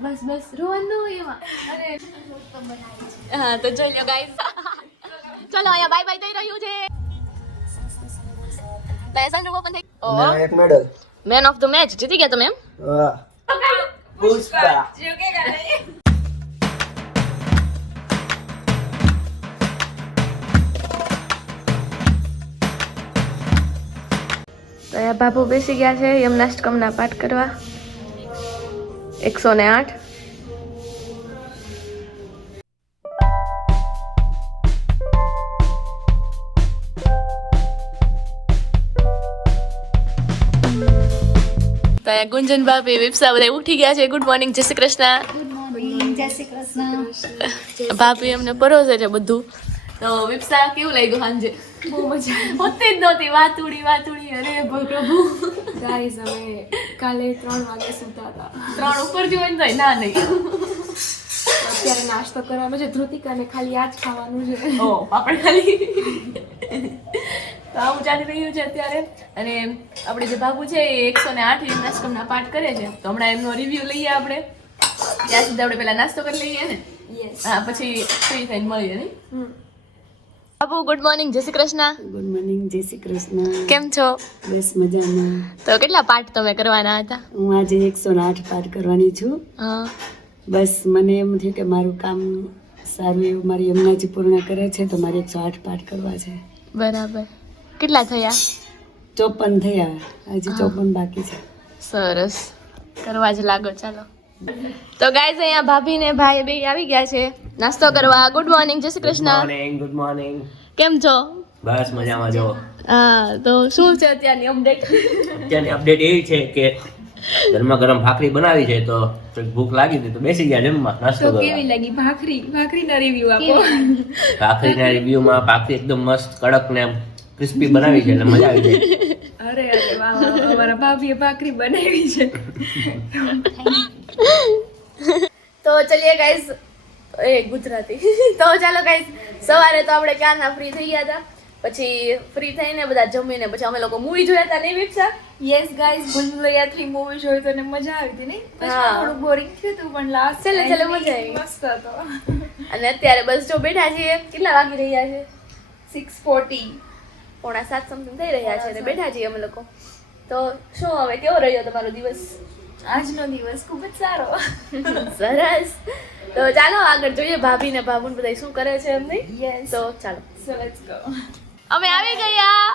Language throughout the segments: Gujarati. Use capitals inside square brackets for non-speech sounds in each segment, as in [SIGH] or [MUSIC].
બસ બસ રોવાનું હોય એમાં. અરે હા તો જોઈ લો ગાઈસ ચલો અહીંયા બાય બાય થઈ રહ્યું છે. પૈસા રૂપો પણ થઈ એક medal man of the match જીતી ગયા તમે એમ? હા. પુષ્પા. તો અહીંયા બાપુ બેસી ગયા છે યમનાષ્ટકમના પાઠ કરવા. એકસો ને આઠ. તો અહીંયા ગુંજન ભાભી વિપસા બધા ઉઠી ગયા છે. ગુડ મોર્નિંગ જય શ્રી કૃષ્ણ. [LAUGHS] ભાભી અમને પરોસે છે બધું. તો વિપસા કેવું લાગ્યું સાંજે? બહુ મજા હોતી જ નહોતી વાતુડી વાતુડી અરે પ્રભુ ગાઈઝ અમે કાલે ત્રણ વાગે સુતા હતા. ત્રણ ઉપર જોઈને જાય ના નહીં. અત્યારે નાસ્તો કરવાનો છે. ધૃતિકાને ખાલી આ જ ખાવાનું છે. ઓ આપણે ખાલી. તો આવું ચાલી રહ્યું છે અત્યારે. અને આપણે જે બાબુ છે એ એકસો ને આઠ યુનાસ્કમના પાઠ કરે છે. તો હમણાં એમનો રિવ્યુ લઈએ આપણે. ત્યાં સુધી આપણે પેલા નાસ્તો કરી લઈએ ને? હા પછી ફ્રી થઈને મળીએ નહીં? બાબુ ગુડ મોર્નિંગ જય શ્રી કૃષ્ણ. ગુડ મોર્નિંગ જય શ્રી કૃષ્ણ. કેમ છો? બસ મજામાં. તો કેટલા પાઠ તમે કરવાના હતા? હું આજે એકસો આઠ પાઠ કરવાની છું. બસ મને એમ થયું કે મારું કામ સારું એવું મારી યમુનાજી પૂર્ણ કરે છે તો મારે એકસો આઠ પાઠ કરવા છે. બરાબર. કેટલા થયા? ચોપન થયા. હજી ચોપન બાકી છે. સરસ. કરવા જ લાગો ચાલો. તો ગાઈઝ અહીંયા ભાભી ને ભાઈ બે આવી ગયા છે. નાસ્તો કરવા. ગુડ મોર્નિંગ જય Shri Krishna. Morning good morning કેમ છો? બસ મજામાં જો. હા તો શું છે અત્યારની અપડેટ અત્યારની અપડેટ એવી છે કે ગરમા ગરમ ભાખરી બનાવી છે તો ભૂખ લાગી હતી તો બેસી ગયા જમવા નાસ્તો કરવા. લાગી? ભાખરી? ભાખરીના રિવ્યુ આપો. ભાખરીના રિવ્યુમાં ભાખરી એકદમ મસ્ત કડક ને ક્રિસ્પી બનાવી છે એટલે મજા આવી જાય. અરે અરે વાહ વાહ, અમારા ભાભીએ ભાખરી બનાવી છે. [LAUGHS] તો ચલીએ ગાઈઝ એ ગુજરાતી. તો ચાલો ગાઈઝ સવારે તો આપણે ક્યારના ફ્રી થઈ ગયા હતા? પછી ફ્રી થઈને બધા જમીને પછી અમે લોકો મૂવી જોયા હતા નહીં Vipsa? Yes guys Bhool Bhulaiyaa three movie જોઈ તો એને મજા આવી હતી નહીં? પછી. થોડું બોરિંગ થયું હતું પણ લાસ્ટ છેલ્લે છેલ્લે મજા આવી. મસ્ત હતો. અને અત્યારે બસ જો બેઠા છીએ કેટલા વાગી રહ્યા છે? સિક્સ ફોર્ટી પોણા સાત સમથિંગ થઈ રહ્યા છે અને બેઠા છીએ અમે લોકો. તો શું હવે કેવો રહ્યો તમારો દિવસ? આજનો દિવસ ખૂબ જ સારો. [LAUGHS] સરસ. તો ચાલો આગળ જોઈએ ભાભી ને ભાભુન બધા શું કરે છે એમને? યસ તો ચાલો. સો લેટ્સ ગો અમે આવી ગયા.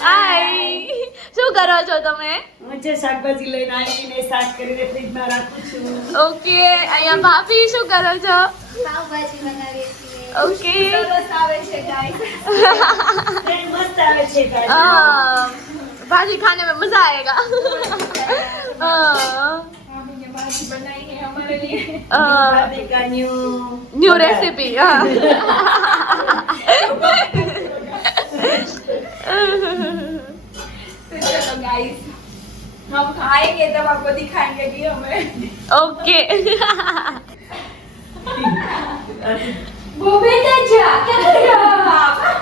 હાય શું કરો છો તમે? હું જે શાકભાજી લઈને આવીને શાક કરીને ફ્રીજમાં રાખું છું. ઓકે અહીંયા ભાભી શું કરો છો? શાકભાજી બનાવીએ છીએ. ઓકે મસ્ત આવે છે ગાઈસ [LAUGHS] મસ્ત આવે છે हाँ, भाजी खाने में मजा आएगा न्यू रेसिपी हम खाएंगे तब आपको दिखाएंगे कि हमें ओके वो बेटा जा क्या कर रहा है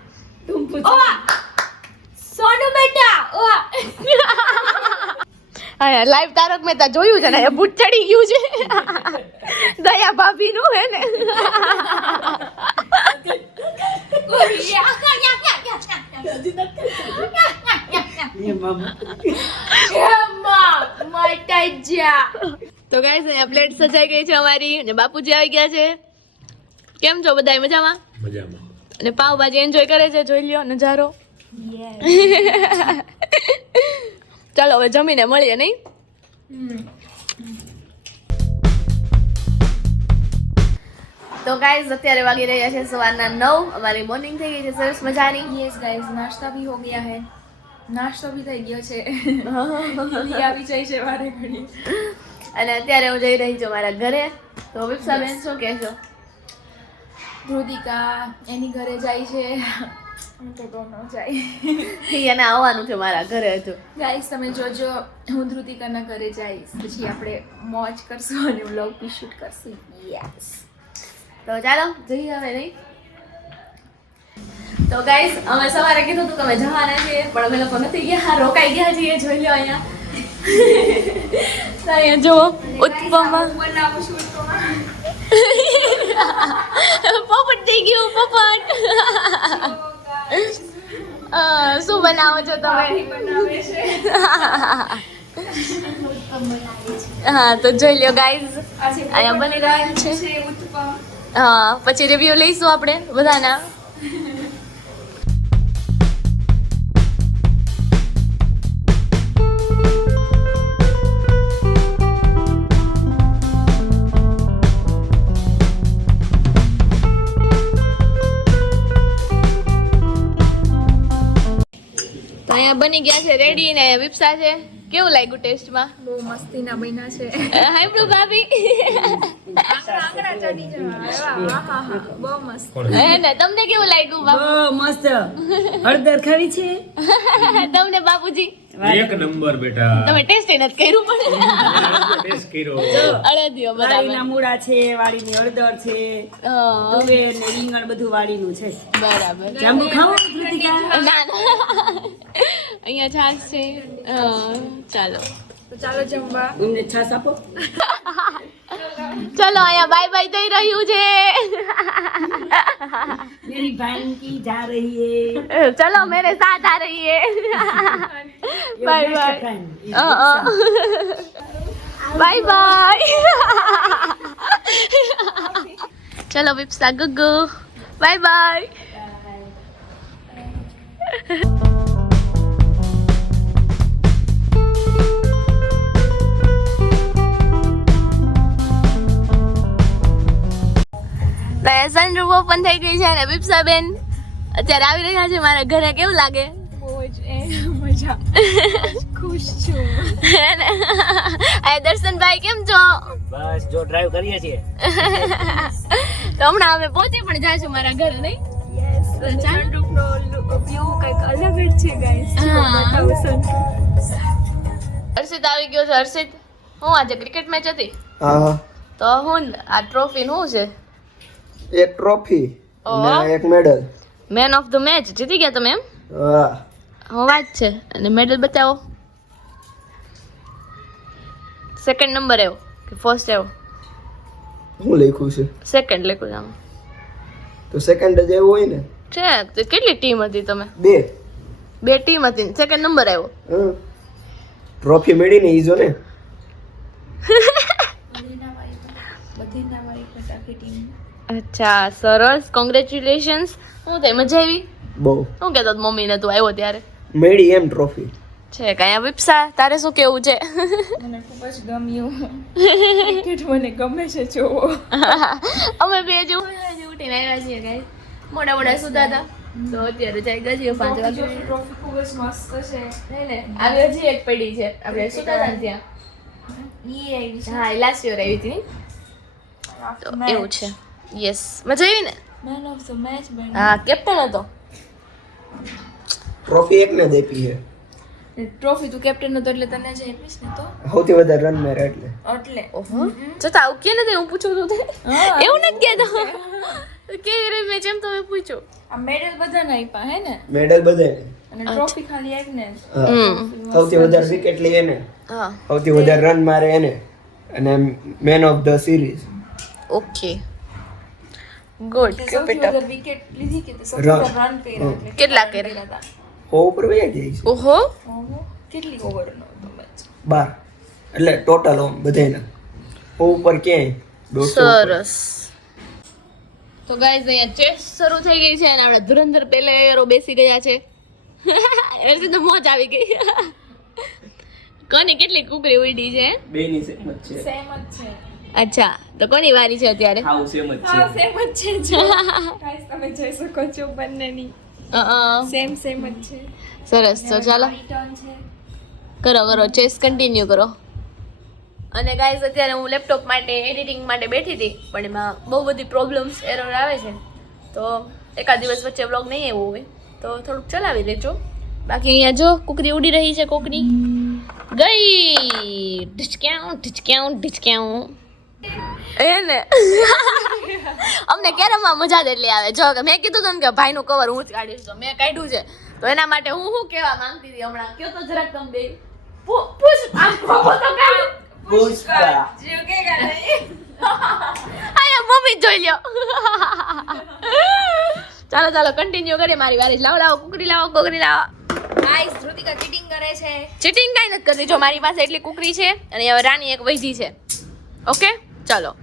ટુંપુ સોનુ બેટા ઓવા! લાઈવ તારક મહેતા જોયું છે ને ભૂત ચડી ગયું છે. દયા ભાભી નું હે ને. તો ગાઈસ અહીંયા પ્લેટ સજાઈ ગઈ છે અમારી અને બાપુજી આવી ગયા છે. કેમ છો બધા મજામાં? મજામાં. અને પાવભાજી એન્જોય કરે છે જોઈ લ્યો નજારો. ચાલો હવે જમીને મળીએ નહીં? તો ગાઈઝ અત્યારે વાગી રહ્યા છે સવારના નવ. અમારી મોર્નિંગ થઈ ગઈ છે સરસ મજાની. યસ ગાઈઝ નાસ્તા બી હો ગયા હે. નાસ્તો બી થઈ ગયો છે. [LAUGHS] આવી જઈ છે મારે ઘડી અને અત્યારે હું જઈ રહી છું મારા ઘરે. તો વિપ્સા બેન શું કહેશો? ધ્રુતિકા એની ઘરે જાય છે. હું તો કહું ન જાય. એને આવવાનું છે મારા ઘરે હજુ. ગાઈસ તમે જોજો હું ધ્રુતિકાના ઘરે જઈશ. પછી આપણે મોજ કરશું અને વ્લોગ બી શૂટ કરશું. યસ તો ચાલો જઈએ હવે નહીં. તો ગાઈસ અમે સવારે કીધું હતું કે અમે જવાના છીએ પણ અમે લોકો નથી ગયા. રોકાઈ ગયા છીએ જોઈ લો અહીંયા. અહીંયા જુઓ ઉત્પમા. બનાવું છું. [LAUGHS] પોપટ થઈ ગયું પોપટ શું બનાવો છો તમે હા તો જોઈ લ્યો ગાઈઝ અહીંયા બની રહ્યા છે હા પછી રિવ્યુ લઈશું આપણે બધાના તો અહીંયા બની ગયા છે રેડી ને વિપ્સા છે. કેવું લાગ્યું ટેસ્ટમાં? બહુ મસ્તીના બન્યા છે. હાઈબ્રુ ભાભી. બહુ મસ્ત. હે ને તમને કેવું લાગ્યું બાપુ? બહુ મસ્ત. હળદર ખાવી છે? તમને બાપુજી? એક નંબર બેટા. તમે ટેસ્ટ નથી કર્યું પણ. ટેસ્ટ કર્યો. અડદિયો બરાબર મૂળા છે વાડીની હળદર છે. તુવેર ને રીંગણ બધું વાડીનું છે. બરાબર. જાંબુ ખાવો ના ના. અહીંયા છાસ છે. ચાલો. ચાલો જમવા. એમને છાસ આપો. ચલો અહીંયા બાય બાય થઈ રહ્યું છે. મેરી બહેન કી જા રહી હે. ચલો મેરે સાથ આ રહી હે. બાય બાય બાય બાય ચલો Vipsa Gugu. Bye bye open થઈ ગઈ છે અને વિપ્સા બેન અત્યારે આવી રહ્યા છે મારા ઘરે. કેવું લાગે? મજા. ખુશ છું. દર્શનભાઈ કેમ છો? બસ જો ડ્રાઈવ કરીએ છીએ. તો હમણાં અમે પહોંચી પણ જાશું મારા ઘરે નહીં? યસ કંઈક અલગ જ છે ગાઈસ હા. બતાવું હર્ષિત આવી ગયો છે હર્ષિત. હું આજે ક્રિકેટ મેચ હતી? તો હું આ ટ્રોફી શું છે? એક ટ્રોફી અને એક medal man of the match જીતી ગયા તમે એમ? હા. હું વાત છે. અને મેડલ બતાવો. સેકન્ડ નંબર આવ્યો કે ફર્સ્ટ આવ્યો હું લખ્યું છે? સેકન્ડ લખ્યું છે આમ તો સેકન્ડ જ એવું હોય ને? છે તો કેટલી ટીમ હતી તમે? બે. બે ટીમ હતી. સેકન્ડ નંબર આવ્યો. ટ્રોફી ઈ જો ને. બધીના વાળી ફટાકી ટીમ અચ્છા સરસ. કોંગ્રેચ્યુલેશન્સ હું તે મજા આવી. બહુ. શું કહેતો મમ્મી મમ્મીને તું આવ્યો ત્યારે. મેળી એમ ટ્રોફી છે કયા વિપ્સા તારે શું કેવું છે? મને ખૂબ જ ગમ્યું. ક્રિકેટ મને ગમે છે જોવો. અમે બે જ ઉઠીને આવ્યા છીએ ગાઈ મોડા મોડા સુતા હતા તો અત્યારે જાય ગજીઓ પાંચ વાગે. ટ્રોફી ખૂબ જ મસ્ત છે. નહીં ને આવી હજી એક પડી છે. આપણે સુતા હતા ત્યાં. ઈ આવી હા લાસ્ટ યર આવી હતી. એવું છે. યસ મજા આવી ને? મેન ઓફ ધ મેચ બન્યું હા કેપ્ટન હતો. ટ્રોફી એકને જ આપી છે. ટ્રોફી તું કેપ્ટન હતો એટલે તને જ આપીશ ને તો? સૌથી વધારે રન મેરે એટલે. એટલે. ઓહો. તો આવું કે નથી? હું પૂછું તો એવું નથી કહેતો. કે રે મેચ એમ તમે પૂછો આ મેડલ બધાને આપ્યા હે ને? મેડલ બધાને. અને ટ્રોફી ખાલી એકને ને સૌથી વધારે વિકેટ લઈ એને. હા. સૌથી વધારે રન મારે એને. અને man of the series okay good સૌથી વિકેટ લીધી કે સૌથી વધારે રન કર્યા એટલે કેટલા કર્યા? સો ઉપર વયા છે. ઓહો. કેટલી ઓવર નો હતો મેચ બાર. એટલે ટોટલ ઓમ બધાયના. સો ઉપર કે સરસ. તો ગાઈઝ અહીંયા ચેસ શરૂ થઈ ગઈ છે અને આપણે ધુરંધર પ્લેયરો બેસી ગયા છે. [LAUGHS] એટલે તો મોજ આવી ગઈ. [LAUGHS] કોની કેટલી કુકરી ઉડી છે? બેની સેમ જ છે. સેમ જ છે. અચ્છા તો કોની વારી છે અત્યારે? સેમ જ હા છે સેમ જ છે જો. [LAUGHS] ગાઈસ તમે જોઈ શકો છો બંનેની. અ, અ, સેમ સેમ જ છે. સરસ તો ચાલો. કરો કરો ચેસ કન્ટિન્યુ કરો. અને ગાઈઝ અત્યારે હું લેપટોપ માટે એડિટિંગ માટે બેઠી હતી પણ એમાં બહુ બધી પ્રોબ્લેમ્સ એરર આવે છે. તો એકાદ દિવસ વચ્ચે વ્લોગ નહીં આવ્યો હોય તો થોડુંક ચલાવી લેજો. બાકી અહીંયા જો કુકરી ઉડી રહી છે કોકની. ગઈ! ઢીચક્યાઉં ઢીચક્યાઉં ઢીચક્યાઉં. એને? અમને કેરમમાં મજા જ એટલી આવે. જો કે મેં કીધું હતું ને કે ભાઈનું કવર હું જ કાઢીશ. તો મેં કાઢ્યું છે તો એના માટે હું શું કહેવા માંગતી હતી હમણાં? કયો તો જરાક તમે બે. પૂ- આમ ખોખો તો કાઢ પુષ્પા. આયા મમ્મી જ જોઈ લ્યો. ચાલો ચાલો કન્ટિન્યુ કરીએ. મારી વારી લાવો લાવો કુકરી લાવો કુકરી લાવો. ગાઈસ ધૃતિકા ચીટિંગ કરે છે. ચીટિંગ કાંઈ નથી કરતી. જો મારી પાસે એટલી કુકરી છે અને હવે રાની એક વૈધી છે. ઓકે ચાલો.